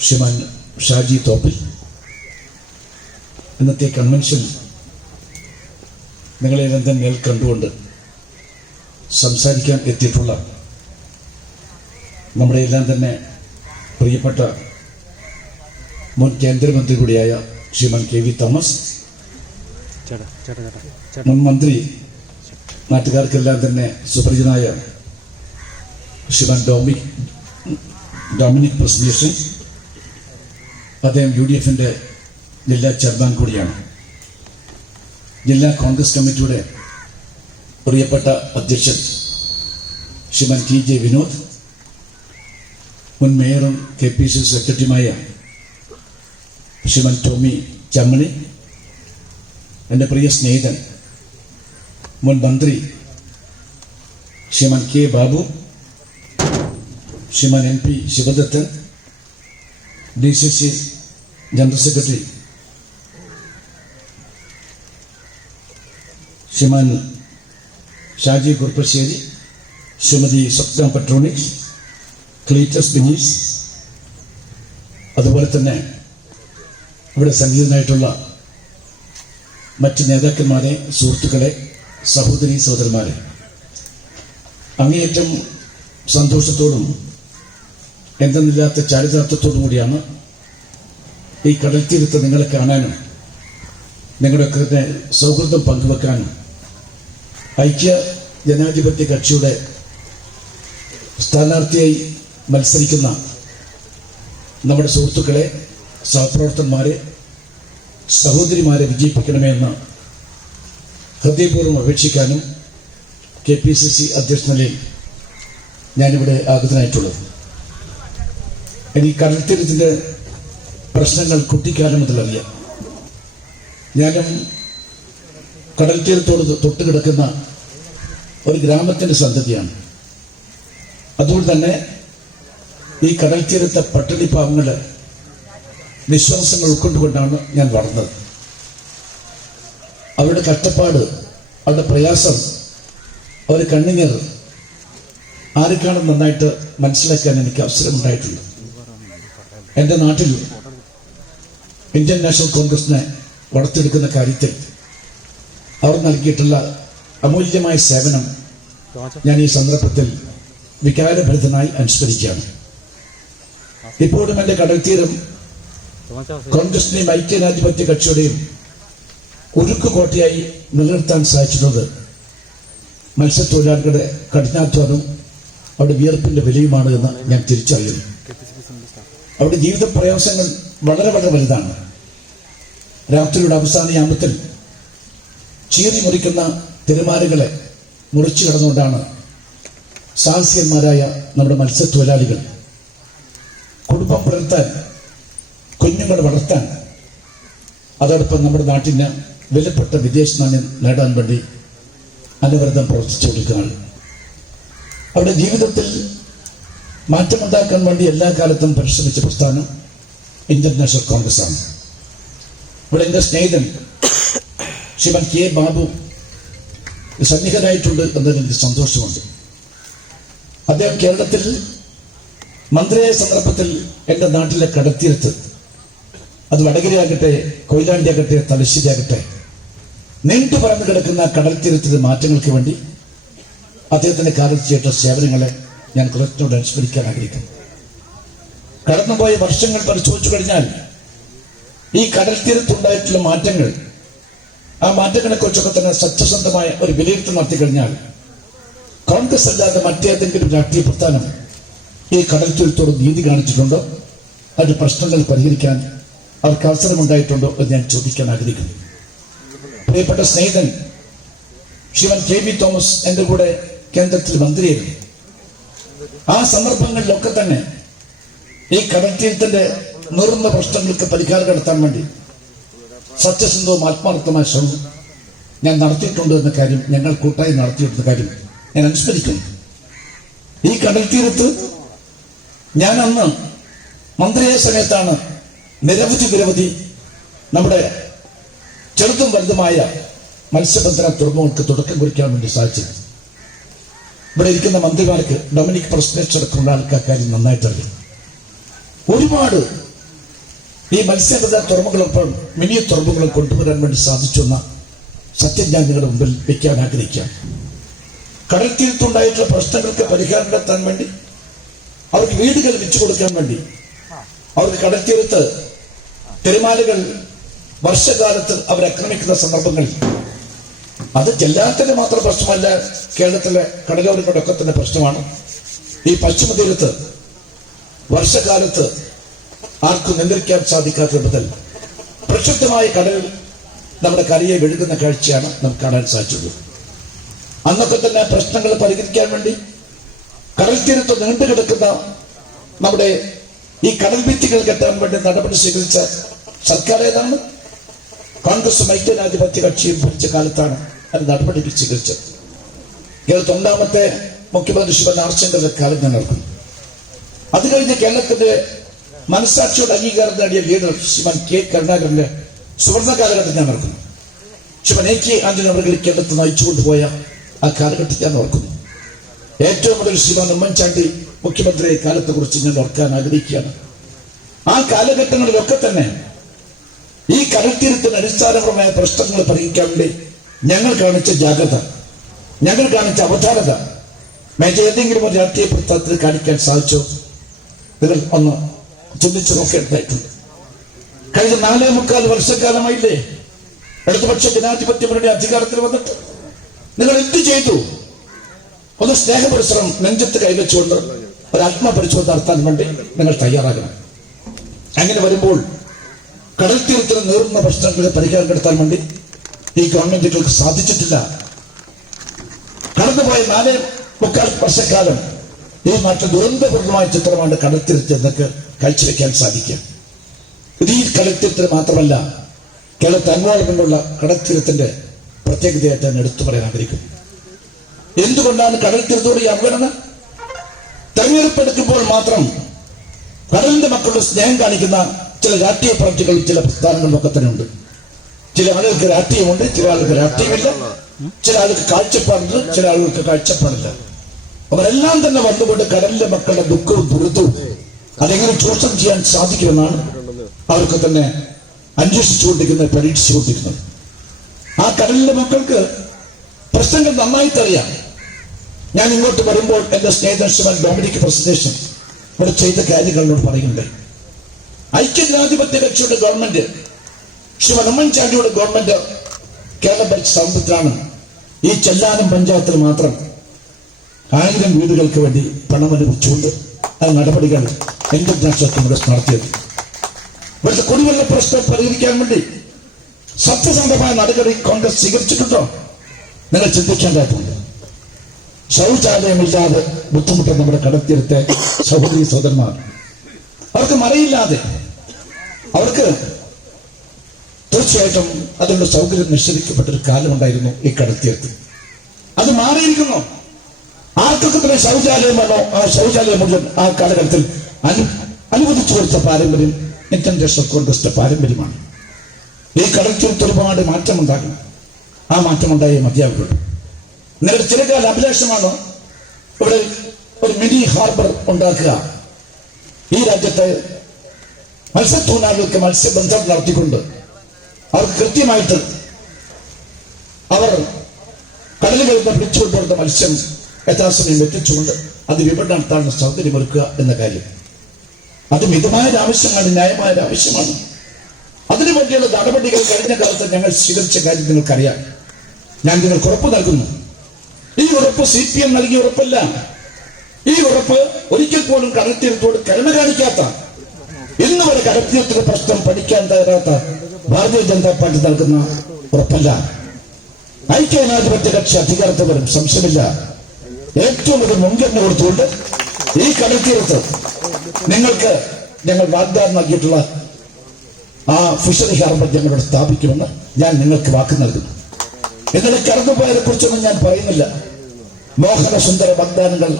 ശ്രീമാൻ ഷാജി തോപ്പിൽ ഇന്നത്തെ കൺവെൻഷൻ നിങ്ങളെ നിങ്ങളെല്ലാം മേൽ കണ്ടുകൊണ്ട് സംസാരിക്കാൻ എത്തിയിട്ടുള്ള നമ്മുടെ എല്ലാം തന്നെ പ്രിയപ്പെട്ട മുൻ കേന്ദ്രമന്ത്രി കൂടിയായ ശ്രീമാൻ കെ വി തോമസ് മുൻ മന്ത്രി നാട്ടുകാർക്കെല്ലാം തന്നെ സുപരിചിതനായ ശ്രീമാൻ ഡോമിക് ഡൊമിനിക് പ്രസിഡേഷൻ അദ്ദേഹം യു ഡി എഫിന്റെ ജില്ലാ ചെയർമാൻ കൂടിയാണ്. ജില്ലാ കോൺഗ്രസ് കമ്മിറ്റിയുടെ പ്രിയപ്പെട്ട അധ്യക്ഷൻ ശ്രീമാൻ ടി ജെ വിനോദ് മുൻ മേയറും കെ പി സി സെക്രട്ടറിയുമായ ശ്രീമാൻ ടോമി ചമ്മണി എന്റെ പ്രിയ സ്നേഹിതൻ മുൻ മന്ത്രി Shriman K Babu Shriman M P Sivadathan D C C general secretary Shriman Shaji Kurppassery Shrimathi സപ്ത പെട്രോണിക്സ് Cletus ബിനീസ് അതുപോലെ തന്നെ ഇവിടെ സംഗീതനായിട്ടുള്ള മറ്റ് നേതാക്കന്മാരെ സുഹൃത്തുക്കളെ സഹോദരി സഹോദരന്മാരെ. അങ്ങേയറ്റം സന്തോഷത്തോടും എന്തെന്നില്ലാത്ത ചാരിതാർത്ഥത്തോടും കൂടിയാണ് ഈ കടൽ തീരത്ത് നിങ്ങളെ കാണാനും നിങ്ങളുടെയൊക്കെ സൗഹൃദം പങ്കുവെക്കാനും ഐക്യ ജനാധിപത്യ കക്ഷിയുടെ സ്ഥാനാർത്ഥിയായി മത്സരിക്കുന്ന നമ്മുടെ സുഹൃത്തുക്കളെ സഹപ്രവർത്തകന്മാരെ സഹോദരിമാരെ വിജയിപ്പിക്കണമെന്ന് ഹൃദയപൂർവം അപേക്ഷിക്കാനും കെ പി സി സി അധ്യക്ഷ ഞാനിവിടെ ആഗതനായിട്ടുള്ളത് ഇനി കടൽത്തീരത്തിന്റെ പ്രശ്നങ്ങൾ കുട്ടിക്കാലം മുതലറിയാം ഞാനും കടൽ തീരത്തോട് തൊട്ട് കിടക്കുന്ന ഒരു ഗ്രാമത്തിന്റെ സന്തതിയാണ്. അതുകൊണ്ട് തന്നെ ഈ കടൽ തീരത്തെ പട്ടിണി പാവങ്ങളെ വിശ്വാസങ്ങൾ ഉൾക്കൊണ്ടുകൊണ്ടാണ് ഞാൻ വളർന്നത്. അവരുടെ കഷ്ടപ്പാട് അവരുടെ പ്രയാസം അവരുടെ കണ്ണിങ്ങർ ആരെക്കാളും നന്നായിട്ട് മനസ്സിലാക്കാൻ എനിക്ക് അവസരമുണ്ടായിട്ടുണ്ട്. എന്റെ നാട്ടിൽ ഇന്ത്യൻ നാഷണൽ കോൺഗ്രസിനെ വളർത്തിയെടുക്കുന്ന കാര്യത്തിൽ അവർ നൽകിയിട്ടുള്ള അമൂല്യമായ സേവനം ഞാൻ ഈ സന്ദർഭത്തിൽ വികാരഭരിതനായി അനുസ്മരിക്കുകയാണ്. ഇപ്പോഴും എന്റെ കടൽത്തീരം കോൺഗ്രസിന്റെയും ഐക്യരാധിപത്യ കക്ഷിയുടെയും ഉരുക്കുകോട്ടയായി നിലനിർത്താൻ സാധിച്ചിട്ടുള്ളത് മത്സ്യത്തൊഴിലാളികളുടെ കഠിനാധ്വാനവും അവരുടെ വിയർപ്പിന്റെ വിലയുമാണ് എന്ന് ഞാൻ തിരിച്ചറിയുന്നു. അവരുടെ ജീവിത പ്രയാസങ്ങൾ വളരെ വളരെ വലുതാണ്. രാത്രിയുടെ അവസാന യാമത്തിൽ ചീറി മുറിക്കുന്ന തിരമാലകളെ മുറിച്ചു കടന്നുകൊണ്ടാണ് സാഹസികന്മാരായ നമ്മുടെ മത്സ്യത്തൊഴിലാളികൾ കുടുംബം പുലർത്താൻ കുഞ്ഞുങ്ങൾ വളർത്താൻ അതോടൊപ്പം നമ്മുടെ നാട്ടിന് വിലപ്പെട്ട വിദേശ നാണ്യം നേടാൻ വേണ്ടി അനവരതം പ്രവർത്തിച്ചുകൊണ്ടിരിക്കുകയാണ് അവരുടെ ജീവിതത്തിൽ മാറ്റമുണ്ടാക്കാൻ വേണ്ടി എല്ലാ കാലത്തും പരിശ്രമിച്ച പ്രസ്ഥാനം ഇന്ത്യൻ നാഷണൽ കോൺഗ്രസ് ആണ്. ഇവിടെ എന്റെ സ്നേഹിതൻ ശ്രീമൻ കെ ബാബു സന്നിഹിതനായിട്ടുണ്ട് എന്നതിൽ എനിക്ക് സന്തോഷമുണ്ട്. അദ്ദേഹം കേരളത്തിൽ മന്ത്രിയായ സന്ദർഭത്തിൽ എന്റെ നാട്ടിലെ കടത്തീരത്ത് അത് വടകരയാകട്ടെ കൊയിലാണ്ടി ആകട്ടെ തലശ്ശേരി ആകട്ടെ നീണ്ടു പറന്നു കിടക്കുന്ന കടൽ തീരത്തിലെ മാറ്റങ്ങൾക്ക് വേണ്ടി അദ്ദേഹത്തിന്റെ കാലത്ത് ചെയ്ത സേവനങ്ങളെ ഞാൻ കുറച്ചുകൂടെ അനുസ്മരിക്കാൻ ആഗ്രഹിക്കുന്നു. കടന്നുപോയ വർഷങ്ങൾ പരിശോധിച്ചു കഴിഞ്ഞാൽ ഈ കടൽ തീരത്തുണ്ടായിട്ടുള്ള മാറ്റങ്ങൾ ആ മാറ്റങ്ങളെ കുറിച്ചൊക്കെ തന്നെ സത്യസന്ധമായ ഒരു വിലയിരുത്തൽ നടത്തി കഴിഞ്ഞാൽ കോൺഗ്രസ് അല്ലാതെ മറ്റേതെങ്കിലും രാഷ്ട്രീയ പ്രസ്ഥാനം ഈ കടൽ തീരത്തോട് നീതി കാണിച്ചിട്ടുണ്ടോ? അതിന്റെ പ്രശ്നങ്ങൾ പരിഹരിക്കാൻ അവർക്ക് അവസരമുണ്ടായിട്ടുണ്ടോ എന്ന് ഞാൻ ചോദിക്കാൻ ആഗ്രഹിക്കുന്നു. പ്രിയപ്പെട്ട സ്നേഹിതൻ ശ്രീമൻ കെ വി തോമസ് എന്റെ കൂടെ കേന്ദ്രത്തിൽ മന്ത്രിയായിരുന്നു. ആ സന്ദർഭങ്ങളിലൊക്കെ തന്നെ ഈ കടൽത്തീരത്തിന്റെ നീറുന്ന പ്രശ്നങ്ങൾക്ക് പരിഹാരം കണ്ടെത്താൻ വേണ്ടി സത്യസന്ധവും ആത്മാർത്ഥമായ ശ്രമം ഞാൻ നടത്തിയിട്ടുണ്ട് എന്ന കാര്യം ഞങ്ങൾ കൂട്ടായി നടത്തിയിട്ടുള്ള കാര്യം ഞാൻ അനുസ്മരിക്കുന്നു. ഈ കടൽ തീരത്ത് ഞാൻ അന്ന് മന്ത്രിയെ സമയത്താണ് നിരവധി നിരവധി നമ്മുടെ ചെറുതും വലുതുമായ മത്സ്യബന്ധന തുറമുഖങ്ങൾക്ക് തുടക്കം കുറിക്കാൻ വേണ്ടി സാധിച്ചത്. ഇവിടെ ഇരിക്കുന്ന മന്ത്രിമാർക്ക് ഡൊമിനിക് പ്രസിഡന്റ് അടക്കമുള്ള ആൾക്കാർ കാര്യം നന്നായിട്ടറിയാം ഒരുപാട് ഈ മത്സ്യബന്ധ തുറമുകളൊപ്പം മിനി തുറമുകളും കൊണ്ടുവരാൻ വേണ്ടി സാധിച്ചു എന്ന സത്യം ഞാൻ നിങ്ങളുടെ മുമ്പിൽ വെക്കാൻ ആഗ്രഹിക്കാം കടൽ തീരത്തുണ്ടായിട്ടുള്ള പ്രശ്നങ്ങൾക്ക് പരിഹാരം കണ്ടെത്താൻ വേണ്ടി അവർക്ക് വീടുകൾ വെച്ചു കൊടുക്കാൻ വേണ്ടി അവർക്ക് കടൽ തീരത്ത് തിരമാലകൾ വർഷകാലത്ത് അവരാക്രമിക്കുന്ന സന്ദർഭങ്ങളിൽ അത് ജില്ലാത്തിന്റെ മാത്രം പ്രശ്നമല്ല കേരളത്തിലെ കടലോരങ്ങളുടെ ഒക്കെ തന്നെ പ്രശ്നമാണ്. ഈ പശ്ചിമ തീരത്ത് വർഷകാലത്ത് ആർക്കും നിയന്ത്രിക്കാൻ സാധിക്കാത്ത വിധത്തിൽ പ്രക്ഷുബ്ധമായ കടൽ നമ്മുടെ കരയെ വെഴുകുന്ന കാഴ്ചയാണ് നമുക്ക് കാണാൻ സാധിച്ചത്. അന്നൊക്കെ തന്നെ പ്രശ്നങ്ങൾ പരിഹരിക്കാൻ വേണ്ടി കടൽ തീരത്ത് നീണ്ടു കിടക്കുന്ന നമ്മുടെ ഈ കടൽ ഭിത്തികൾ കെട്ടാൻ വേണ്ടി നടപടി സ്വീകരിച്ച സർക്കാർ ഏതാണ്? കോൺഗ്രസും ഐക്യരാധിപത്യ കക്ഷിയും ഭരിച്ച കാലത്താണ് അത് നടപടി സ്വീകരിച്ചത്. കേരളത്തിൽ ഒന്നാമത്തെ മുഖ്യമന്ത്രി ശിവൻ ആർച്ചന്റെ കാലം ഞാൻ ഓർക്കുന്നു. അത് കഴിഞ്ഞ് കേരളത്തിന്റെ മനസാക്ഷിയോട് അംഗീകാരം നേടിയ ലീഡർ ശിവൻ കെ കരുണാകരന്റെ സുവർണ കാലഘട്ടം ഞാൻ ഓർക്കുന്നു. ശിവൻ എ കെ ആന്റണി അവർ കേരളത്തെ നയിച്ചുകൊണ്ടുപോയ ആ കാലഘട്ടം ഞാൻ ഓർക്കുന്നു. ഏറ്റവും കൂടുതൽ ശിവൻ ഉമ്മൻചാണ്ടി മുഖ്യമന്ത്രി കാലത്തെ കുറിച്ച് ഞാൻ ഓർക്കാൻ ആഗ്രഹിക്കുകയാണ്. ആ കാലഘട്ടങ്ങളിലൊക്കെ തന്നെ ഈ കടൽത്തീരത്തിന് അടിസ്ഥാനപരമായ പ്രശ്നങ്ങൾ പരിഹരിക്കാൻ വേണ്ടി ഞങ്ങൾ കാണിച്ച ജാഗ്രത ഞങ്ങൾ കാണിച്ച അവധാനത മേജ ഏതെങ്കിലും ഒരു രാഷ്ട്രീയ പ്രസ്ഥാനത്തിൽ കാണിക്കാൻ സാധിച്ചോ? നിങ്ങൾ ഒന്ന് ചിന്തിച്ചു നോക്കേണ്ടതായിട്ടുണ്ട് കഴിഞ്ഞ നാലേ മുക്കാൽ വർഷക്കാലമായില്ലേ? ഇടതുപക്ഷ ജനാധിപത്യങ്ങളുടെ അധികാരത്തിൽ വന്നിട്ട് നിങ്ങൾ എന്ത് ചെയ്തു? ഒന്ന് സ്നേഹപരിശ്രമം നെഞ്ചത്ത് കൈവച്ചുകൊണ്ട് ഒരു ആത്മപരിശോധന നടത്താൻ വേണ്ടി നിങ്ങൾ തയ്യാറാകണം. അങ്ങനെ വരുമ്പോൾ കടൽ തീരത്തിന് നേറുന്ന പ്രശ്നങ്ങളെ പരിഹാരം കണ്ടെത്താൻ വേണ്ടി ഈ ഗവൺമെന്റുകൾക്ക് സാധിച്ചിട്ടില്ല. കടന്നുപോയ നാലേ മുക്കാൽ വർഷക്കാലം ഈ നാട്ടിൽ ദുരന്തപൂർണമായ ചിത്രമാണ് കടൽ തീരത്ത് എന്നൊക്കെ കാഴ്ചവെക്കാൻ സാധിക്കുക ഇത് ഈ കടൽത്തിരുത്തിന് മാത്രമല്ല കേരളത്തെ അങ്ങോളമുള്ള കടൽ തീരത്തിന്റെ പ്രത്യേകതയായിട്ട് ഞാൻ എടുത്തു പറയാൻ ആഗ്രഹിക്കുന്നു. എന്തുകൊണ്ടാണ് കടൽ തീരത്തോട് ഈ അവഗണന? തെരഞ്ഞെടുപ്പ് എടുക്കുമ്പോൾ മാത്രം കടലിന്റെ മക്കളുടെ സ്നേഹം കാണിക്കുന്ന ചില രാഷ്ട്രീയ പാർട്ടികളും ചില പ്രസ്ഥാനങ്ങളും ഒക്കെ തന്നെ ഉണ്ട് ചില ആളുകൾക്ക് രാഷ്ട്രീയമുണ്ട് ചില ആളുകൾക്ക് രാഷ്ട്രീയമില്ല ചില ആളുകൾക്ക് കാഴ്ചപ്പാടുണ്ട് ചില ആളുകൾക്ക് കാഴ്ചപ്പാടില്ല. അവരെല്ലാം തന്നെ വന്നുകൊണ്ട് കടലിലെ മക്കളുടെ ദുഃഖവും ദുരിതവും അതെങ്ങനെ ചൂഷണം ചെയ്യാൻ സാധിക്കുമെന്നാണ് അവർക്ക് തന്നെ അന്വേഷിച്ചുകൊണ്ടിരിക്കുന്നത് പരീക്ഷിച്ചുകൊണ്ടിരിക്കുന്നത്. ആ കടലിലെ മക്കൾക്ക് പ്രശ്നങ്ങൾ നന്നായി അറിയാം ഞാൻ ഇങ്ങോട്ട് വരുമ്പോൾ എന്റെ സ്നേഹിതൻ ഡോമിനിക് പ്രസന്റേഷൻ ഇവിടെ ചെയ്ത കാര്യങ്ങളോട് പറയുന്നുണ്ട്. ഐക്യജനാധിപത്യ കക്ഷിയുടെ ഗവൺമെന്റ് ശ്രീമൻ ഉമ്മൻചാണ്ടിയുടെ ഗവൺമെന്റ് കേരള ഭരിച്ച സമൂഹത്തിലാണ് ഈ ചെല്ലാനം പഞ്ചായത്തിൽ മാത്രം ആയിരം വീടുകൾക്ക് വേണ്ടി പണം അനുവദിച്ചുകൊണ്ട് ആ നടപടികൾ ഇന്റർനാഷണൽ കോൺഗ്രസ് നടത്തിയത്. ഇവിടുത്തെ കുടിവെള്ള പ്രശ്നം പരിഹരിക്കാൻ വേണ്ടി സത്യസന്ധമായ നടപടി കോൺഗ്രസ് സ്വീകരിച്ചിട്ടുണ്ടോ? നിങ്ങൾ ചിന്തിക്കേണ്ടതായിട്ടുണ്ട് ശൗചാലയമില്ലാതെ ബുദ്ധിമുട്ടുന്ന നമ്മുടെ കടത്തിരുത്തെ സഹോദരി സഹോദരന്മാർ. അവർക്ക് മറയില്ലാതെ അവർക്ക് തീർച്ചയായിട്ടും അതിനുള്ള സൗകര്യം നിഷേധിക്കപ്പെട്ടൊരു കാലമുണ്ടായിരുന്നു ഈ കടത്തിയത്ത് അത് മാറിയിരിക്കുന്നു. ആർക്കൊക്കെ തന്നെ ശൗചാലയം വേണോ ആ ശൗചാലയം മുഴുവൻ ആ കാലഘട്ടത്തിൽ അനു അനുവദിച്ചു കൊടുത്ത പാരമ്പര്യം ഇന്റർനാഷണൽ കോൺഗ്രസിന്റെ പാരമ്പര്യമാണ്. ഈ കടൽത്തീരത്ത് ഒരുപാട് മാറ്റമുണ്ടാകണം ആ മാറ്റമുണ്ടായേ മതിയാവുള്ളൂ. നിങ്ങളുടെ ചിരകാല അഭിലാഷമാണ് ഇവിടെ ഒരു മിനി ഹാർബർ ഉണ്ടാക്കുക. ഈ രാജ്യത്തെ മത്സ്യത്തൊഴിലാളികൾക്ക് മത്സ്യബന്ധം നടത്തിക്കൊണ്ട് അവർക്ക് കൃത്യമായിട്ട് അവർ കടലുകളിൽ നിന്ന് പിടിച്ചുകൊണ്ടുവരുന്ന മത്സ്യം യഥാസമയം എത്തിച്ചുകൊണ്ട് അത് വിപണനം നടത്താനുള്ള സൗകര്യമൊരുക്കുക എന്ന കാര്യം. അത് മിതമായ ആവശ്യമാണ് ന്യായമായ ആവശ്യമാണ്. അതിനു വേണ്ടിയുള്ള നടപടികൾ കഴിഞ്ഞ കാലത്ത് ഞങ്ങൾ സ്വീകരിച്ച കാര്യം നിങ്ങൾക്കറിയാം. ഞാൻ നിങ്ങൾക്ക് ഉറപ്പ് നൽകുന്നു. ഈ ഉറപ്പ് സി പി എം നൽകിയ ഉറപ്പല്ല. ഈ ഉറപ്പ് ഒരിക്കൽ പോലും കടൽത്തീരത്തോട് കരുണ കാണിക്കാത്ത ഇന്ന് വരെ കടൽത്തീരത്തിന്റെ പ്രശ്നം പഠിക്കാൻ തയ്യാറാത്ത ഭാരതീയ ജനതാ പാർട്ടി നൽകുന്ന ഉറപ്പല്ല. ഐക്യജനാധിപത്യ കക്ഷി അധികാരത്തിൽ വരും സംശയമില്ല. ഏറ്റവും കൂടുതൽ മുൻഗണന കൊടുത്തുകൊണ്ട് ഈ കടൽത്തീരത്ത് നിങ്ങൾക്ക് ഞങ്ങൾ വാഗ്ദാനം നൽകിയിട്ടുള്ള ആ ഫിഷറി ഹാർബർ ഞങ്ങളോട് സ്ഥാപിക്കുമെന്ന് ഞാൻ നിങ്ങൾക്ക് വാക്ക് നൽകുന്നു. എന്നിട്ട് കടന്നുപോയതിനെ കുറിച്ചൊന്നും ഞാൻ പറയുന്നില്ല. മോഹന സുന്ദര വാഗ്ദാനങ്ങൾ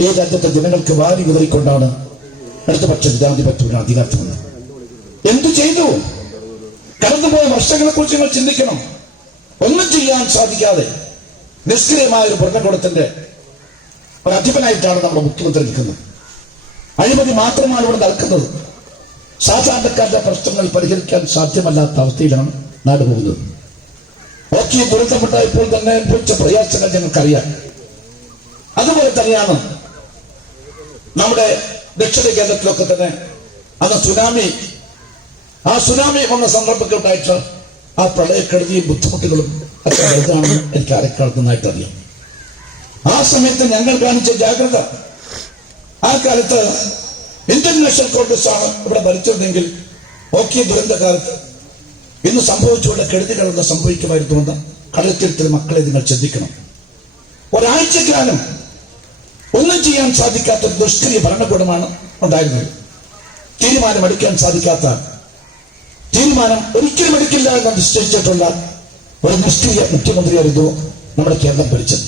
ഈ രാജ്യത്തെ ജനങ്ങൾക്ക് വാരി വിതറിക്കൊണ്ടാണ് പക്ഷം ജനാധിപത്യത്തിന് അധികാരത്തിൽ എന്തു ചെയ്തു? കടന്നുപോയ വർഷങ്ങളെ കുറിച്ച് നിങ്ങൾ ചിന്തിക്കണം. ഒന്നും ചെയ്യാൻ സാധിക്കാതെ നിഷ്ക്രിയമായ ഒരു ഭരണകൂടത്തിന്റെ ഒരു അധിപനായിട്ടാണ് നമ്മുടെ മുഖ്യമന്ത്രി നിൽക്കുന്നത്. അഴിമതി മാത്രമാണ് ഇവിടെ നടക്കുന്നത്. സാധാരണക്കാരുടെ പ്രശ്നങ്ങൾ പരിഹരിക്കാൻ സാധ്യമല്ലാത്ത അവസ്ഥയിലാണ് നാട് പോകുന്നത്. ഓക്കെ ദുരിതമുണ്ടായപ്പോൾ തന്നെ അനുഭവിച്ച പ്രയാസങ്ങൾ ഞങ്ങൾക്കറിയാം. അതുപോലെ തന്നെയാണ് നമ്മുടെ ദക്ഷിണ കേരളത്തിലൊക്കെ തന്നെ അന്ന് സുനാമി ആ സുനാമി വന്ന സന്ദർഭത്തിൽ ഉണ്ടായിട്ട് ആ പ്രളയക്കെടുതിയും ബുദ്ധിമുട്ടുകളും വലുതാണെന്ന് എനിക്ക് അരക്കാലത്തുനിന്നായിട്ട് അറിയാം ആ സമയത്ത് ഞങ്ങൾ കാണിച്ച ജാഗ്രത. ആ കാലത്ത് ഇന്ത്യൻ നാഷണൽ കോൺഗ്രസ് ആണ് ഇവിടെ ഭരിച്ചിരുന്നെങ്കിൽ ഓക്കെ ദുരന്ത കാലത്ത് ഇന്ന് സംഭവിച്ചുകൊണ്ട് കെടുതികളൊന്നും സംഭവിക്കുമായിരുന്നുകൊണ്ട് കടലത്തിരത്തിൽ മക്കളെ നിങ്ങൾ ചിന്തിക്കണം. ഒരാഴ്ചക്കാലം ഒന്നും ചെയ്യാൻ സാധിക്കാത്ത ഒരു ദുഷ്കര്യ ഭരണകൂടമാണ് ഉണ്ടായിരുന്നത്. തീരുമാനം എടുക്കാൻ സാധിക്കാത്ത തീരുമാനം ഒരിക്കലും എടുക്കില്ല എന്ന് നിശ്ചയിച്ചിട്ടുള്ള ഒരു നിഷ്ക്രിയ മുഖ്യമന്ത്രിയായിരുന്നു നമ്മുടെ കേരളം ഭരിച്ചത്.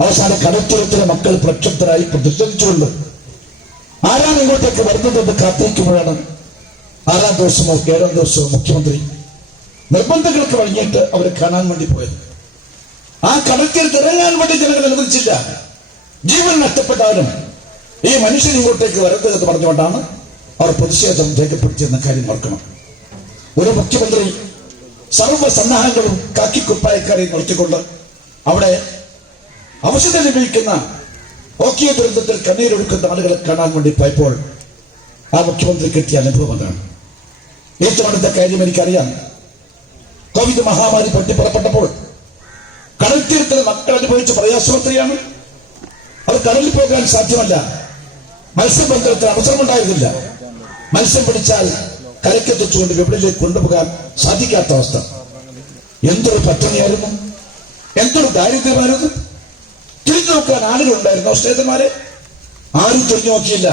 അവസാനം കടൽത്തീരത്തിലെ മക്കൾ പ്രക്ഷുബ്ധരായി പ്രതിഷേധിച്ചുകൊണ്ട് ആരാണ് ഇങ്ങോട്ടേക്ക് വരുന്നതെന്ന് കാത്തിരിക്കുമ്പോഴാണ് ആറാം ദിവസമോ ഏഴാം ദിവസമോ മുഖ്യമന്ത്രി നിർബന്ധങ്ങൾക്ക് വഴങ്ങിയിട്ട് അവരെ കാണാൻ വേണ്ടി പോയത്. ആ കടത്തിൽ തിരങ്ങാൻ വേണ്ടി ജനങ്ങൾ അനുവദിച്ചില്ല. ജീവൻ നഷ്ടപ്പെട്ടാലും ഈ മനുഷ്യൻ ഇങ്ങോട്ടേക്ക് വരരുത് എന്ന് പറഞ്ഞുകൊണ്ടാണ് അവർ പ്രതിഷേധം രേഖപ്പെടുത്തിയെന്ന കാര്യം ഓർക്കണം. ഒരു മുഖ്യമന്ത്രി സർവസന്നാഹങ്ങളും കാക്കിക്കുപ്പായക്കാരെ നിർത്തിക്കൊണ്ട് അവിടെ അവശത ലഭിക്കുന്ന ഓക്കിയ ദുരന്തത്തിൽ കണ്ണീരൊഴുക്കുന്ന ആളുകളെ കാണാൻ വേണ്ടി പോയപ്പോൾ ആ മുഖ്യമന്ത്രി കിട്ടിയ അനുഭവം അതാണ്. ഏറ്റവും കാര്യം എനിക്കറിയാം. കോവിഡ് മഹാമാരി പൊട്ടിപ്പുറപ്പെട്ടപ്പോൾ കടൽ തീരത്തിൽ മക്കൾ അനുഭവിച്ച പ്രയാസമത്രയാണ് അത് കടലിൽ പോകാൻ സാധ്യമല്ല. മത്സ്യബന്ധനത്തിന് അവസരമുണ്ടായിരുന്നില്ല. മത്സ്യം പിടിച്ചാൽ കരക്കെത്തിച്ചുകൊണ്ട് വിപണിയിലേക്ക് കൊണ്ടുപോകാൻ സാധിക്കാത്ത അവസ്ഥ. എന്തൊരു പട്ടിണിയായിരുന്നു? എന്തൊരു ദാരിദ്ര്യമായിരുന്നു? തിരിഞ്ഞു നോക്കാൻ ആളുകളുണ്ടായിരുന്നു സ്നേഹിതന്മാരെ? ആരും തിരിഞ്ഞു നോക്കിയില്ല.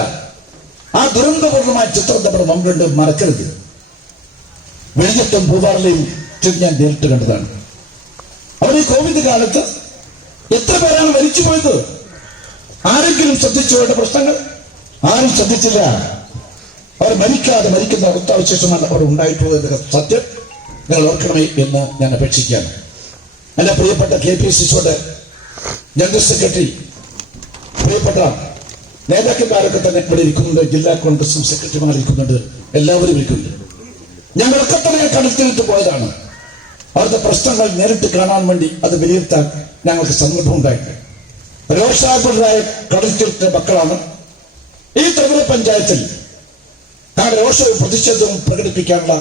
ആ ദുരന്തപൂർണമായ ചിത്രം നമ്മുടെ മുമ്പിലുണ്ട് മറക്കരുത്. വെളിഞ്ഞത്തും പൂവാറിലെയും ഞാൻ നേരിട്ട് കണ്ടതാണ്. അവർ ഈ കോവിഡ് കാലത്ത് എത്ര പേരാണ് മരിച്ചു പോയത് ആരെങ്കിലും ശ്രദ്ധിച്ചു പ്രശ്നങ്ങൾ? ആരും ശ്രദ്ധിച്ചില്ല. അവർ മരിക്കാതെ മരിക്കുന്ന അവസ്ഥാവിശേഷമാണ് അവർ ഉണ്ടായിട്ടുള്ളത് എന്ന സത്യം. നിങ്ങൾ ഓർക്കണമേ എന്ന് ഞാൻ അപേക്ഷിക്കുകയാണ്. എന്റെ പ്രിയപ്പെട്ട കെ പി സി സിയുടെ ജനറൽ സെക്രട്ടറി പ്രിയപ്പെട്ട നേതാക്കന്മാരൊക്കെ തന്നെ ഇവിടെ ഇരിക്കുന്നുണ്ട് ജില്ലാ കോൺഗ്രസും സെക്രട്ടറിമാർ ഇരിക്കുന്നുണ്ട് എല്ലാവരും ഇരിക്കുന്നുണ്ട്. ഞങ്ങളൊക്കെ തന്നെ കടത്തിലിട്ട് പോയതാണ്. അവിടുത്തെ പ്രശ്നങ്ങൾ നേരിട്ട് കാണാൻ വേണ്ടി അത് വിലയിരുത്താൻ ഞങ്ങൾക്ക് സന്ദർഭം ഉണ്ടായിട്ട് രോഷാകുലരായ തീർത്ത മക്കളാണ് ഈ ത്രിപുര പഞ്ചായത്തിൽ ഞങ്ങളുടെ രോഷവും പ്രതിഷേധവും പ്രകടിപ്പിക്കാനുള്ള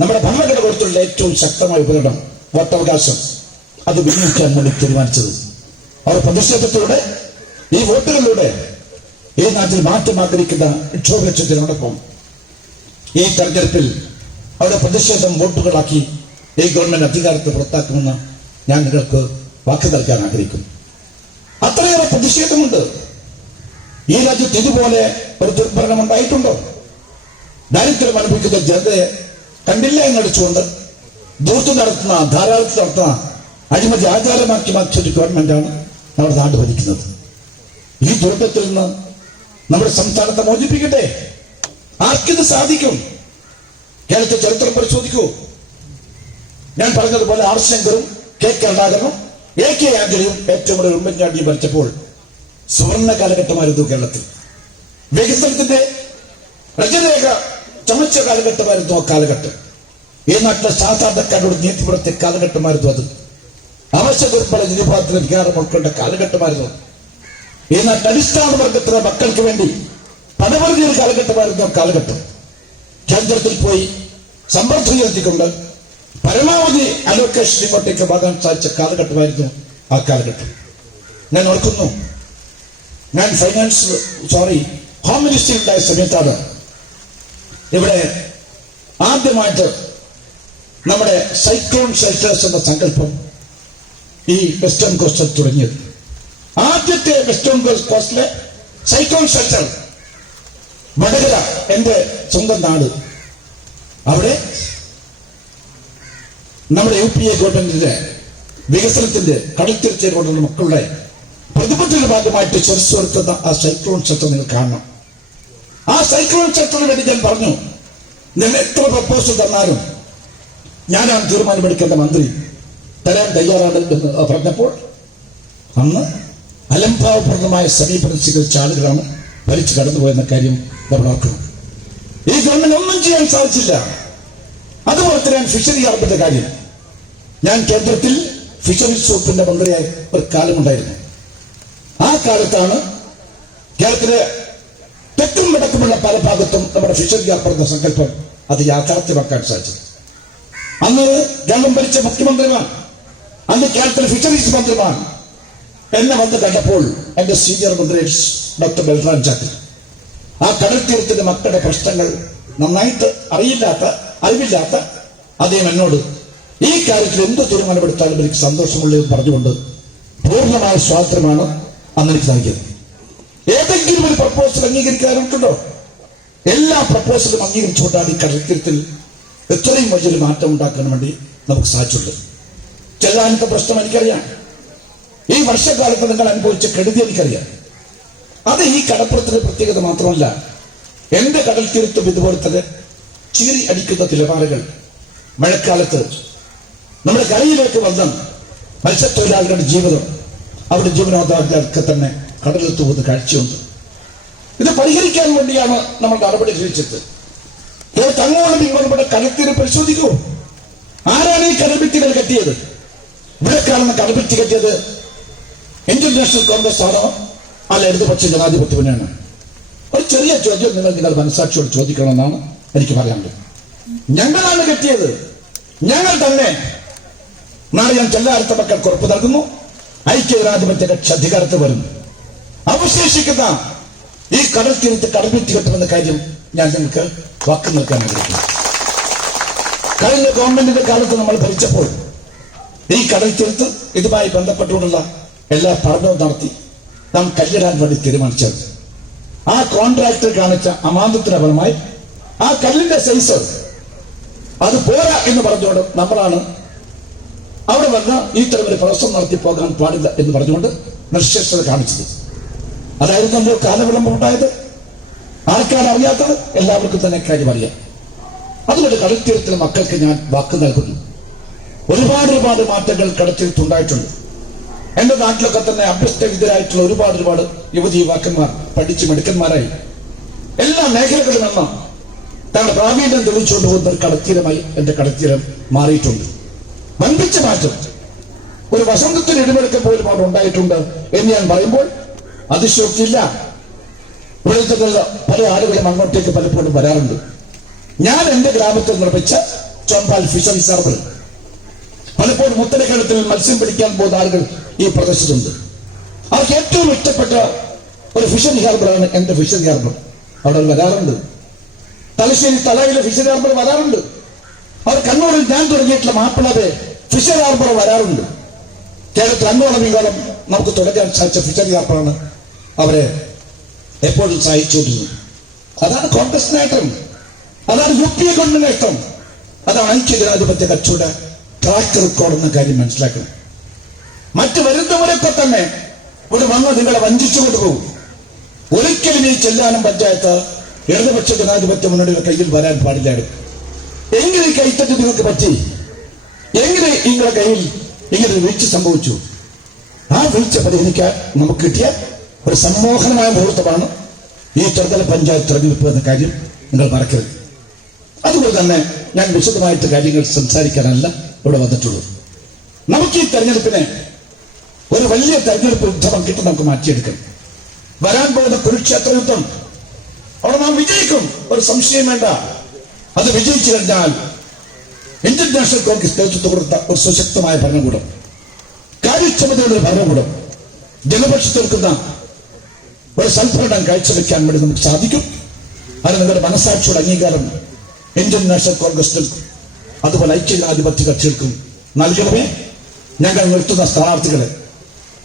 നമ്മുടെ ഭരണഘടന കൊടുത്തുള്ള ഏറ്റവും ശക്തമായ ഉപകരണം വോട്ടവകാശം. അത് വിനിയോഗിക്കാൻ വേണ്ടി തീരുമാനിച്ചത്. അവർ പ്രതിഷേധത്തിലൂടെ ഈ വോട്ടുകളിലൂടെ ഈ നാട്ടിൽ മാറ്റം ആഗ്രഹിക്കുന്ന വിക്ഷോഭ ഈ തെരഞ്ഞെടുപ്പിൽ അവരുടെ പ്രതിഷേധം വോട്ടുകളാക്കി ഈ ഗവൺമെന്റ് അധികാരത്തെ പുറത്താക്കുമെന്ന് ഞാൻ നിങ്ങൾക്ക് വാക്ക് നൽകാൻ ആഗ്രഹിക്കുന്നു. അത്രയേറെ പ്രതിഷേധമുണ്ട്. ഈ രാജ്യത്ത് ഇതുപോലെ ഒരു ദുർഭരണം ഉണ്ടായിട്ടുണ്ടോ? ദാരിദ്ര്യം അനുഭവിക്കുന്ന ജനതയെ കണ്ടില്ല എന്നടിച്ചുകൊണ്ട് ദൂർത്ത് നടത്തുന്ന ധാരാളത്തിൽ നടത്തുന്ന അഴിമതി ആചാരമാക്കി മാറ്റിയ ഒരു ഗവൺമെന്റാണ് നമ്മുടെ നാട് ഭരിക്കുന്നത്. ഈ ദുരന്തത്തിൽ നിന്ന് നമ്മുടെ സംസ്ഥാനത്തെ മോചിപ്പിക്കട്ടെ. ആർക്കിത് സാധിക്കും? കേരളത്തെ ചരിത്രം പരിശോധിക്കൂ. ഞാൻ പറഞ്ഞതുപോലെ ആർ ശങ്കറും കെ കരുണാകരനും എ കെ ആന്റണിയും ഏറ്റവും കൂടുതൽ ഉമ്മൻചാണ്ടിയും ഭരിച്ചപ്പോൾ സുവർണ കാലഘട്ടമായിരുന്നു കേരളത്തിൽ. വികസനത്തിന്റെ രജരേഖ ചമച്ച കാലഘട്ടമായിരുന്നു ആ കാലഘട്ടം. ഈ നാട്ടിലെ സാധാരണക്കാരോട് നീതി പുറത്തെ കാലഘട്ടമായിരുന്നു അത്. അവശ്യ ദുർബല നിരുപാധന അധികാരം ഉൾക്കൊണ്ട കാലഘട്ടമായിരുന്നു. ഈ നാട്ടിലെ അടിസ്ഥാന വർഗത്തിലെ മക്കൾക്ക് വേണ്ടി പദവർഗീയ കാലഘട്ടമായിരുന്നു ആ കാലഘട്ടം. കേന്ദ്രത്തിൽ പോയി സമ്പർദ്ധം ഉയർത്തിക്കൊണ്ട് പരമാവധി അലോക്കേഷൻ ഇങ്ങോട്ടേക്ക് വാങ്ങാൻ സാധിച്ച കാലഘട്ടമായിരുന്നു ആ കാലഘട്ടം. ഞാൻ ഓർക്കുന്നു ഞാൻ ഫൈനാൻസ് സോറി ഹോം മിനിസ്റ്റർ ഉണ്ടായ സമയത്താണ് ഇവിടെ ആദ്യമായിട്ട് നമ്മുടെ സൈക്ലോൺ ഷെൽട്ടേഴ്സ് എന്ന സങ്കല്പം ഈ വെസ്റ്റേൺ കോസ്റ്റിൽ തുടങ്ങിയത്. ആദ്യത്തെ വെസ്റ്റേൺ കോസ്റ്റിലെ സൈക്ലോൺ ഷെൽട്ടർ വടകര എന്റെ സ്വന്തം നാട്. അവിടെ നമ്മുടെ യു പി എ ഗവൺമെന്റിന്റെ വികസനത്തിന്റെ കടൽത്തിരിച്ചുകൊണ്ടുള്ള മക്കളുടെ പ്രതിബദ്ധ ഭാഗമായിട്ട് ചെറുത്തുവരുത്തുന്ന ആ സൈക്ലോൺ ഷെൽട്ടർ നിങ്ങൾ കാണണം. ആ സൈക്ലോൺ ഷെൽട്ടറിന് വേണ്ടി ഞാൻ പറഞ്ഞു നിങ്ങൾ എത്ര പ്രപ്പോസൽ തന്നാലും ഞാനാണ് തീരുമാനമെടുക്കേണ്ട മന്ത്രി. തരാൻ തയ്യാറാണ് പറഞ്ഞപ്പോൾ അന്ന് അലംഭാവപ്രദമായ സമീപനം സ്വീകരിച്ച ആളുകളാണ് ഭരിച്ചു കടന്നുപോയെന്ന കാര്യം നമ്മൾ ഓർക്കണം. ഈ ഗവൺമെന്റ് ഒന്നും ചെയ്യാൻ സാധിച്ചില്ല. അതുപോലെ തന്നെയാണ് ഫിഷറി ഹാർബറിന്റെ കാര്യം. ഞാൻ കേന്ദ്രത്തിൽ ഫിഷറീസ് വകുപ്പിന്റെ മന്ത്രിയായി ഒരു കാലമുണ്ടായിരുന്നു. ആ കാലത്താണ് കേരളത്തിലെ തെക്കും വടക്കുമുള്ള പല ഭാഗത്തും നമ്മുടെ ഫിഷറി ഏർപ്പെടുന്ന സങ്കല്പം അത് യാഥാർത്ഥ്യമാക്കാൻ സാധിച്ചത്. അന്ന് കേരളം ഭരിച്ച മുഖ്യമന്ത്രിമാർ അന്ന് കേരളത്തിലെ ഫിഷറീസ് മന്ത്രിമാർ എന്നെ വന്ന് കണ്ടപ്പോൾ എന്റെ സീനിയർ മന്ത്രി ഡോക്ടർ ബൽറാം ചാക്കർ ആ കടൽ തീരത്തിന്റെ മക്കളുടെ പ്രശ്നങ്ങൾ നന്നായിട്ട് അറിയില്ലാത്ത അറിവില്ലാത്ത അദ്ദേഹം എന്നോട് ഈ കാര്യത്തിൽ എന്ത് തീരുമാനമെടുത്താലും എനിക്ക് സന്തോഷമുള്ളതെന്ന് പറഞ്ഞുകൊണ്ട് പൂർണമായ സ്വാതന്ത്ര്യമാണ് അന്ന് എനിക്ക് നൽകിയത്. ഏതെങ്കിലും ഒരു പ്രപ്പോസൽ അംഗീകരിക്കാറുണ്ടോ? എല്ലാ പ്രപ്പോസലും അംഗീകരിച്ചുകൊണ്ടാണ് ഈ കടൽ എത്രയും വലിയൊരു മാറ്റം ഉണ്ടാക്കാൻ വേണ്ടി നമുക്ക് സാധിച്ചുള്ളത് ചെല്ലാനത്തെ പ്രശ്നം എനിക്കറിയാം. ഈ വർഷക്കാലത്ത് നിങ്ങൾ അനുഭവിച്ച കെടുതി എനിക്കറിയാം. അത് ഈ കടപ്പുറത്തിന്റെ പ്രത്യേകത മാത്രമല്ല എന്റെ കടൽ തീരത്തും ഇതുപോലെ തന്നെ ചീറി അടിക്കുന്ന തിലപാറുകൾ മഴക്കാലത്ത് നമ്മുടെ കരയിലേക്ക് വന്ന മത്സ്യത്തൊഴിലാളികളുടെ ജീവിതം അവരുടെ ജീവനോപാധികൾക്ക് തന്നെ കടലിൽ തോന്നുന്ന കാഴ്ചയുണ്ട്. ഇത് പരിഹരിക്കാൻ വേണ്ടിയാണ് നമ്മൾ നടപടി സ്വീകരിച്ചത്. അങ്ങോളം ഇങ്ങോട്ടും ഇവിടെ പരിശോധിക്കൂ. ആരാണ് ഈ കടൽഭിത്തികൾ കെട്ടിയത്? ഇവിടെ കാണുന്ന കടൽഭിത്തി കെട്ടിയത്. ഇന്ത്യൻ നാഷണൽ കോൺഗ്രസ് ആണോ? അല്ല ഇടതുപക്ഷ ജനാധിപത്യ ഒരു ചെറിയ ചോദ്യം നിങ്ങൾ നിങ്ങൾ മനസ്സാക്ഷിയോട് ചോദിക്കണമെന്നാണ് എനിക്ക് പറയാനുള്ളത്. ഞങ്ങളാണ് കെട്ടിയത്. ഞങ്ങൾ തന്നെ നാളെ ഞാൻ ചെല്ലാർത്ത മക്കൾക്ക് ഉറപ്പ് നൽകുന്നു. ഐക്യ ജനാധിപത്യ കക്ഷി അധികാരത്തിൽ വരുന്നു. അവശേഷിക്കുന്ന ഈ കടൽ തീരത്ത് കടൽഭിത്തി കെട്ടുമെന്ന കാര്യം ഞാൻ നിങ്ങൾക്ക് വാക്ക് നിൽക്കാൻ ആഗ്രഹിക്കുന്നു. കഴിഞ്ഞ ഗവൺമെന്റിന്റെ കാലത്ത് നമ്മൾ ഭരിച്ചപ്പോൾ ഈ കടൽ തീരത്ത് ഇതുമായി ബന്ധപ്പെട്ടുകൊണ്ടുള്ള എല്ലാ പഠനവും നടത്തി നാം കല്ലിടാൻ വേണ്ടി തീരുമാനിച്ചത്. ആ കോൺട്രാക്ടർ കാണിച്ച അമാന്തത്തിന്റെ ഫലമായി ആ കല്ലിന്റെ സൈസ് അത് പോരാ എന്ന് പറഞ്ഞുകൊണ്ട് നമ്മളാണ് അവിടെ വന്ന് ഈ തരം ഒരു പ്രവർത്തനം നടത്തി പോകാൻ പാടില്ല എന്ന് പറഞ്ഞുകൊണ്ട് നിശ്ചേഷത കാണിച്ചത്. അതായിരുന്നല്ലോ കാലവിളംബം ഉണ്ടായത്. ആൾക്കാരറിയാത്തത് എല്ലാവർക്കും തന്നെ കാര്യം അറിയാം. അതുകൊണ്ട് കടൽത്തീരത്തിലെ മക്കൾക്ക് ഞാൻ വാക്ക് നൽകുന്നു. ഒരുപാട് ഒരുപാട് മാറ്റങ്ങൾ കടൽത്തീരത്തുണ്ടായിട്ടുണ്ട് എന്റെ നാട്ടിലൊക്കെ തന്നെ അഭ്യസ്തവിധരായിട്ടുള്ള ഒരുപാട് ഒരുപാട് യുവതി യുവാക്കന്മാർ പഠിച്ച് മിടുക്കന്മാരായി എല്ലാ മേഖലകളിൽ നിന്നും തങ്ങളുടെ പ്രാവീണ്യം തെളിയിച്ചുകൊണ്ട് പോകുന്ന ഒരു കടത്തീരമായി എന്റെ കടത്തീരം മാറിയിട്ടുണ്ട്. വമ്പിച്ച മാറ്റം. ഒരു വസന്തത്തിന് ഇടിമെടുക്കൽ പോലും അവിടെ ഉണ്ടായിട്ടുണ്ട് എന്ന് ഞാൻ പറയുമ്പോൾ അതിശോക്തിയില്ല ഇവിടുത്തെ പല ആളുകളും അങ്ങോട്ടേക്ക് പലപ്പോഴും വരാറുണ്ട്. ഞാൻ എന്റെ ഗ്രാമത്തിൽ നിർമ്മിച്ച ചൊമ്പാൽ ഫിഷറീസ് ഹാർബർ പലപ്പോഴും ഉത്തരകേരളത്തിൽ മത്സ്യം പിടിക്കാൻ പോകുന്ന ആളുകൾ ഈ പ്രദേശത്തുണ്ട്. അവർക്ക് ഏറ്റവും ഇഷ്ടപ്പെട്ട ഒരു ഫിഷറി ഹാർബറാണ് എന്റെ ഫിഷറി ഹാർബർ അവിടെ വരാറുണ്ട്. തലശ്ശേരി തലയിലെ ഫിഷറി ഹാർബർ വരാറുണ്ട്. അവർ കണ്ണൂരിൽ ഞാൻ തുടങ്ങിയിട്ടുള്ള മാപ്പിളതെ ഫിഷറി ഹാർബർ വരാറുണ്ട്. കേരളത്തിൽ അങ്ങോളം ഇങ്ങോളം നമുക്ക് തുടങ്ങാൻ സാധിച്ച ഫിഷറി ഹാർബറാണ് അവരെ എപ്പോഴും സഹായിച്ചുകൊണ്ടിരുന്നത് അതാണ് കോൺഗ്രസ് നേട്ടം. അതാണ് യു പി എ കൊണ്ട് നേട്ടം. അതാണ് ഐക്യ ജനാധിപത്യ കക്ഷിയുടെ ട്രാക്ക് റെക്കോർഡ് എന്ന കാര്യം മനസ്സിലാക്കണം. മറ്റു വരുന്നവരൊക്കെ തന്നെ ഇവിടെ വന്ന് നിങ്ങളെ വഞ്ചിച്ചു കൊണ്ടുപോകും ഒരിക്കലും ഈ ചെല്ലാനം പഞ്ചായത്ത് ഇടതുപക്ഷ ജനാധിപത്യ മുന്നണിയുടെ കയ്യിൽ വരാൻ പാടില്ലായിരുന്നു എങ്ങനെ ഈ കൈത്തറ്റ് നിങ്ങൾക്ക് പറ്റി? എങ്ങനെ നിങ്ങളുടെ കയ്യിൽ ഇങ്ങനെ വീഴ്ച സംഭവിച്ചു? ആ വീഴ്ച പരിഹരിക്കാൻ നമുക്ക് കിട്ടിയ ഒരു സമ്മോഹനമായ മുഹൂർത്തമാണ് ഈ ചെറുതല പഞ്ചായത്ത് തെരഞ്ഞെടുപ്പ് എന്ന കാര്യം നിങ്ങൾ മറക്കരുത്. അതുകൊണ്ട് തന്നെ ഞാൻ വിശദമായിട്ട് കാര്യങ്ങൾ സംസാരിക്കാനല്ല ഇവിടെ വന്നിട്ടുള്ളൂ നമുക്ക് ഈ തെരഞ്ഞെടുപ്പിനെ ഒരു വലിയ തെരഞ്ഞെടുപ്പ് യുദ്ധമാക്കിയിട്ട് നമുക്ക് മാറ്റിയെടുക്കണം വരാൻ പോകുന്ന കുരുക്ഷേത്ര യുദ്ധം. അവിടെ നാം വിജയിക്കും. ഒരു സംശയം വേണ്ട. അത് വിജയിച്ചു കഴിഞ്ഞാൽ ഇന്ത്യൻ നാഷണൽ കോൺഗ്രസ് നേതൃത്വം കൊടുത്ത ഒരു സുശക്തമായ ഭരണകൂടം. കാര്യക്ഷമതയുള്ള ഭരണകൂടം. ജനപക്ഷത്തിൽ നിൽക്കുന്ന ഒരു സൽഫലം കാഴ്ചവെക്കാൻ വേണ്ടി നമുക്ക് സാധിക്കും. അത് നിങ്ങളുടെ മനസാക്ഷിയുടെ അംഗീകാരം ഇന്ത്യൻ നാഷണൽ കോൺഗ്രസിനും അതുപോലെ ഐക്യജനാധിപത്യ കക്ഷികൾക്കും നൽകണമേ. ഞങ്ങൾ നിർത്തുന്ന സ്ഥാനാർത്ഥികളെ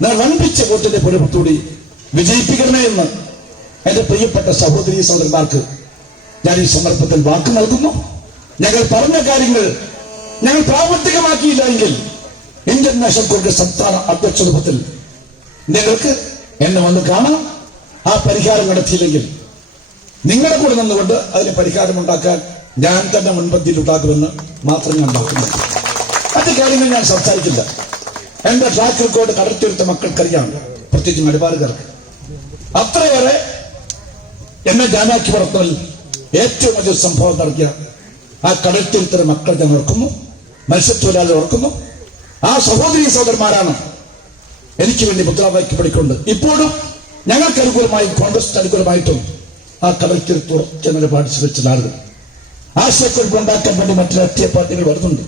നിങ്ങൾ വൻപിച്ച വോട്ടിന്റെ പുരപ്പത്തൂടി വിജയിപ്പിക്കണമേ എന്ന് എന്റെ പ്രിയപ്പെട്ട സഹോദരി സഹോദരന്മാർക്ക് ഞാൻ ഈ സന്ദർഭത്തിൽ വാക്ക് നൽകുന്നു. ഞങ്ങൾ പറഞ്ഞ കാര്യങ്ങൾ ഞങ്ങൾ പ്രാവർത്തികമാക്കിയില്ല എങ്കിൽ ഇന്ത്യൻ നാഷണൽ കോൺഗ്രസ് സംസ്ഥാന അധ്യക്ഷ രൂപത്തിൽ നിങ്ങൾക്ക് എന്നെ വന്ന് കാണാം. ആ പരിഹാരം നടത്തിയില്ലെങ്കിൽ നിങ്ങളുടെ കൂടെ നിന്നുകൊണ്ട് അതിന് പരിഹാരം ഉണ്ടാക്കാൻ ഞാൻ തന്നെ മുൻപന്തിയിൽ ഉണ്ടാക്കുമെന്ന് മാത്രം ഞാൻ പറയുന്നു മറ്റു കാര്യങ്ങൾ ഞാൻ സംസാരിക്കില്ല. എന്റെ ട്രാക്ക് റെക്കോർഡ് കടത്തിയെടുത്ത മക്കൾക്കറിയാം. പ്രത്യേകിച്ച് മലബാറുകാർക്ക് അത്രയേറെ എന്നെ ജാനാക്കി വളർത്തൽ ഏറ്റവും വലിയ സംഭവം നടത്തിയ ആ കടൽ തീരത്തിലെ മക്കൾ ഞാൻ ഓർക്കുന്നു. മത്സ്യത്തൊഴിലാളികൾ ഓർക്കുന്നു. ആ സഹോദരി സഹോദരന്മാരാണ് എനിക്ക് വേണ്ടി മുദ്രാവാക്യം പഠിക്കൊണ്ട് ഇപ്പോഴും ഞങ്ങൾക്ക് അനുകൂലമായും കോൺഗ്രസ് അനുകൂലമായിട്ടും ആ കടൽ തീരത്ത് ഉറച്ച നിലപാട് സ്വീകരിച്ച ആളുകൾ. ആശയക്കുഴപ്പം ഉണ്ടാക്കാൻ വേണ്ടി മറ്റു രാഷ്ട്രീയ പാർട്ടികൾ വരുന്നുണ്ട്.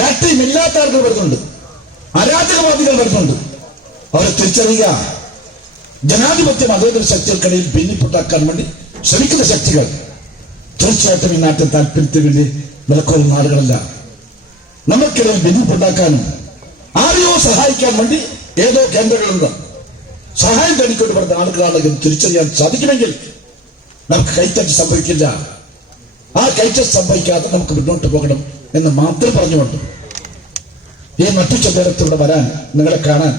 രാഷ്ട്രീയം ഇല്ലാത്ത ആളുകൾ വരുന്നുണ്ട്. അരാജകവാദികൾ വരുന്നുണ്ട്. അവരെ തിരിച്ചറിയുക. ജനാധിപത്യം അതേതൊരു ശക്തികൾക്കിടയിൽ ഭിന്നിപ്പുണ്ടാക്കാൻ വേണ്ടി ശ്രമിക്കുന്ന ശക്തികൾ തീർച്ചയായിട്ടും ഈ നാട്ടിൽ താല്പര്യത്തിന് വേണ്ടി വിലക്കൊരുന്ന ആളുകളല്ല. നമുക്കിടയിൽ ഭിന്നിപ്പുണ്ടാക്കാനും ആരെയോ സഹായിക്കാൻ വേണ്ടി ഏതോ കേന്ദ്രങ്ങളുണ്ട്. സഹായം തേടിക്കൊണ്ട് പറഞ്ഞ ആളുകളാണെങ്കിലും തിരിച്ചറിയാൻ സാധിക്കുമെങ്കിൽ നമുക്ക് കൈത്തറ്റ് സംഭവിക്കില്ല. ആ കൈത്തറ്റ് സംഭവിക്കാതെ നമുക്ക് മുന്നോട്ട് പോകണം എന്ന് മാത്രം പറഞ്ഞുകൊണ്ട് ഈ മറ്റു നേരത്തിലൂടെ വരാൻ നിങ്ങളെ കാണാൻ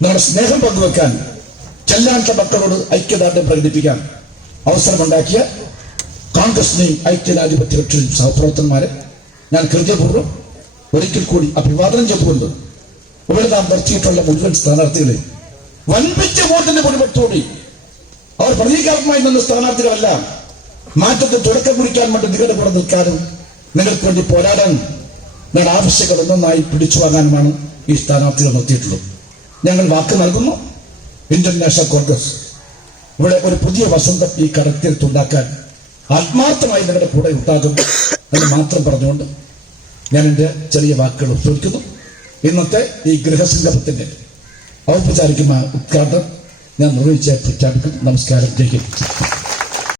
നിങ്ങളുടെ സ്നേഹം പങ്കുവെക്കാൻ ചെല്ലാത്ത മക്കളോട് ഐക്യദാർഢ്യം പ്രകടിപ്പിക്കാൻ അവസരമുണ്ടാക്കിയ കോൺഗ്രസിനെയും ഐക്യജനാധിപത്യ കക്ഷിയും സഹപ്രവർത്തകന്മാരെ ഞാൻ കൃത്യപൂർവം ഒരിക്കൽ കൂടി അഭിവാദനം ചെയ്തുകൊണ്ട് ഇവിടെ നാം നിർത്തിയിട്ടുള്ള മുഴുവൻ സ്ഥാനാർത്ഥികളെ വൻപിച്ച വോട്ടിന്റെ മുൻപത്തോടി അവർ പ്രതീകാത്മായി നിന്ന സ്ഥാനാർത്ഥികളല്ല. മാറ്റത്തെ തുടക്കം കുറിക്കാൻ വേണ്ടി നിങ്ങളുടെ കൂടെ നിൽക്കാനും നിങ്ങൾക്ക് വേണ്ടി പോരാടാൻ നിങ്ങളുടെ ആവശ്യങ്ങൾ ഒന്നൊന്നായി പിടിച്ചു വാങ്ങാനുമാണ് ഈ സ്ഥാനാർത്ഥികൾ നിർത്തിയിട്ടുള്ളത്. ഞങ്ങൾ വാക്ക് നൽകുന്നു. ഇന്ത്യൻ നാഷണൽ കോൺഗ്രസ് ഇവിടെ ഒരു പുതിയ വസന്തം ഈ കടത്തിരുത്തുണ്ടാക്കാൻ ആത്മാർത്ഥമായി നിങ്ങളുടെ കൂടെ ഉണ്ടാകും എന്ന് മാത്രം പറഞ്ഞുകൊണ്ട് ഞാൻ എന്റെ ചെറിയ വാക്കുകൾ ഉപയോഗിക്കുന്നു ഇന്നത്തെ ഈ ഗൃഹസംഗമത്തിന്റെ ഔപചാരികമായ ഉദ്ഘാടനം ഞാൻ നിർവഹിച്ച് പ്രഖ്യാപിക്കും. നമസ്കാരം. ജയ് ഹിന്ദ്.